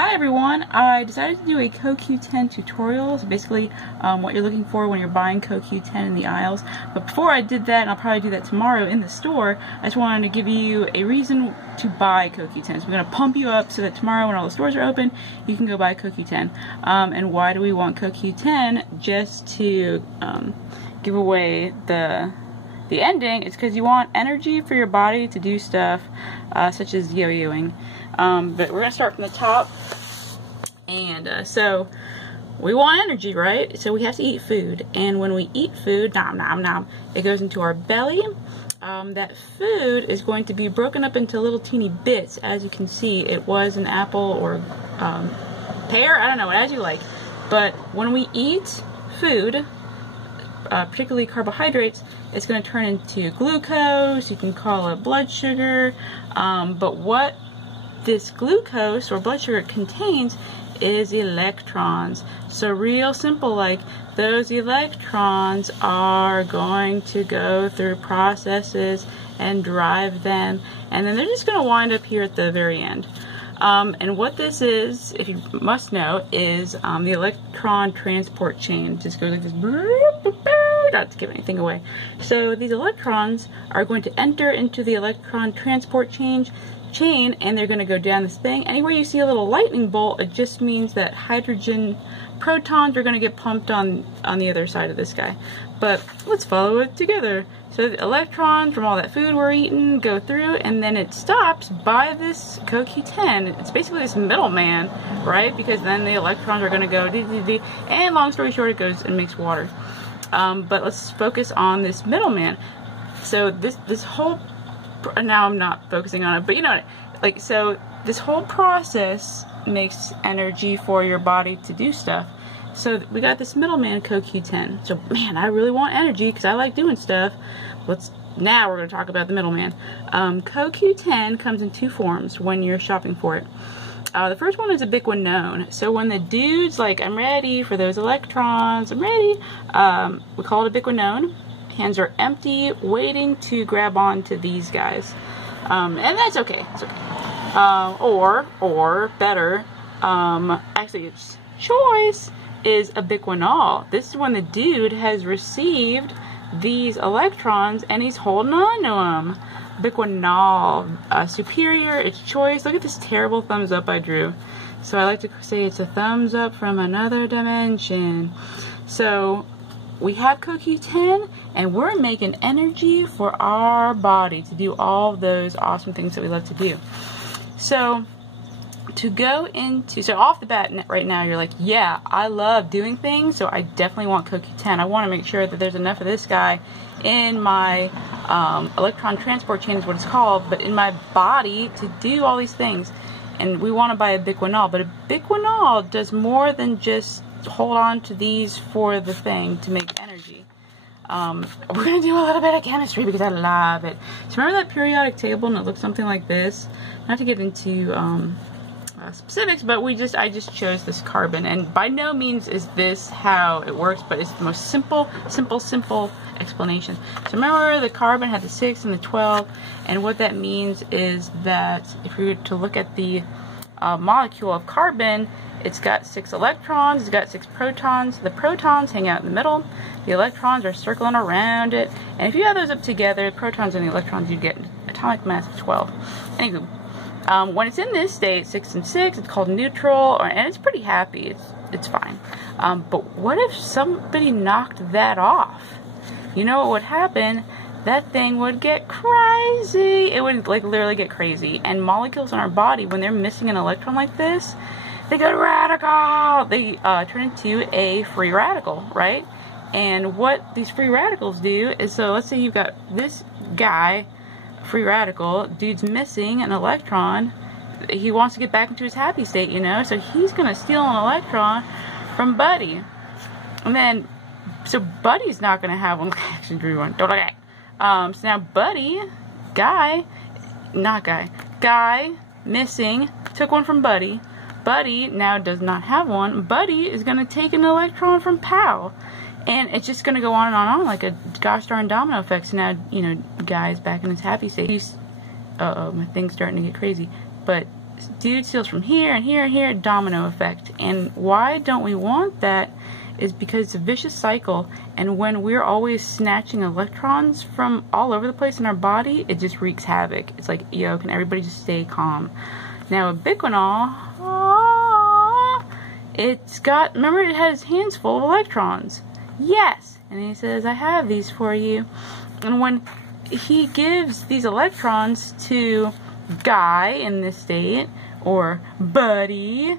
Hi everyone, I decided to do a CoQ10 tutorial. So basically what you're looking for when you're buying CoQ10 in the aisles. But before I did that, and I'll probably do that tomorrow in the store, I just wanted to give you a reason to buy CoQ10. So we're going to pump you up so that tomorrow when all the stores are open, you can go buy CoQ10. And why do we want CoQ10? Just to give away the ending. It's because you want energy for your body to do stuff such as yo-yoing. But we're going to start from the top, and so we want energy, right? So we have to eat food, and when we eat food, nom nom nom, it goes into our belly. That food is going to be broken up into little teeny bits. As you can see, it was an apple or pear, I don't know, as you like. But when we eat food, particularly carbohydrates, it's going to turn into glucose. You can call it blood sugar, but what this glucose or blood sugar contains is electrons. So real simple, like those electrons are going to go through processes and drive them, and then they're just going to wind up here at the very end. And what this is, if you must know, is the electron transport chain. It just goes like this, not to give anything away. So these electrons are going to enter into the electron transport chain, and they're going to go down this thing. Anywhere you see a little lightning bolt, it just means that hydrogen protons are going to get pumped on the other side of this guy. But let's follow it together. So the electrons from all that food we're eating go through, and then it stops by this CoQ10. It's basically this middleman, right? Because then the electrons are going to go and long story short, it goes and makes water. But let's focus on this middleman. So this whole, now I'm not focusing on it, but you know, like, so this whole process makes energy for your body to do stuff. So we got this middleman, CoQ10. So man, I really want energy because I like doing stuff. Now we're going to talk about the middleman. CoQ10 comes in two forms when you're shopping for it. The first one is ubiquinone. So when the dude's like, I'm ready for those electrons, I'm ready, we call it ubiquinone. Hands are empty, waiting to grab onto these guys. And that's okay. It's okay. Or better, actually its choice is ubiquinol. This is when the dude has received these electrons and he's holding on to them. Ubiquinol, superior, its choice. Look at this terrible thumbs up I drew. So I like to say it's a thumbs up from another dimension. So we have CoQ10, and we're making energy for our body to do all those awesome things that we love to do. So to go into, so off the bat right now you're like, yeah, I love doing things, so I definitely want CoQ10. I want to make sure that there's enough of this guy in my electron transport chain is what it's called, but in my body to do all these things. And we want to buy ubiquinol, but ubiquinol does more than just hold on to these for the thing to make energy. We're going to do a little bit of chemistry because I love it. So remember that periodic table, and it looks something like this? Not to get into specifics, but I just chose this carbon, and by no means is this how it works, but it's the most simple explanation. So remember, the carbon had the 6 and the 12, and what that means is that if we were to look at the molecule of carbon, it's got 6 electrons, it's got 6 protons. The protons hang out in the middle, the electrons are circling around it, and if you add those up together, the protons and the electrons, you get an atomic mass of 12. Anywho, when it's in this state, 6 and 6, it's called neutral, and it's pretty happy, it's fine. But what if somebody knocked that off? You know what would happen? That thing would get crazy. It would like literally get crazy. And molecules in our body, when they're missing an electron like this, they get radical. They turn into a free radical, right? And what these free radicals do is, so let's say you've got this guy, free radical, dude's missing an electron. He wants to get back into his happy state, you know, so he's going to steal an electron from Buddy. And then, so Buddy's not going to have one. Actually, drew one. Don't look at it. So now Buddy, guy, missing, took one from Buddy. Buddy now does not have one. Buddy is going to take an electron from Pal. And it's just going to go on and on like a gosh darn domino effect. So now, you know, guy's back in his happy state. Uh-oh, my thing's starting to get crazy. But dude steals from here and here and here, domino effect. And why don't we want that is because it's a vicious cycle, and when we're always snatching electrons from all over the place in our body, it just wreaks havoc. It's like, yo, can everybody just stay calm? Now, ubiquinol, it's got, remember, it has hands full of electrons. Yes, and he says, I have these for you. And when he gives these electrons to Guy in this state, or Buddy,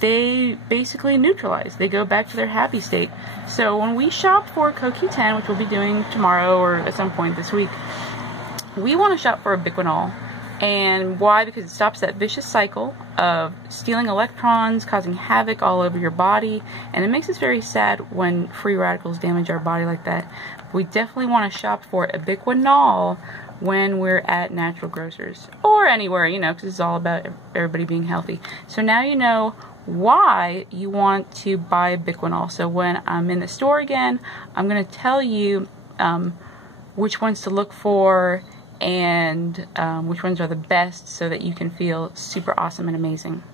they basically neutralize. They go back to their happy state. So when we shop for CoQ10, which we'll be doing tomorrow or at some point this week, we want to shop for ubiquinol. And why? Because it stops that vicious cycle of stealing electrons, causing havoc all over your body, and it makes us very sad when free radicals damage our body like that. We definitely want to shop for ubiquinol when we're at natural grocers, or anywhere, you know, because it's all about everybody being healthy. So now you know why you want to buy ubiquinol. So when I'm in the store again, I'm going to tell you which ones to look for and which ones are the best so that you can feel super awesome and amazing.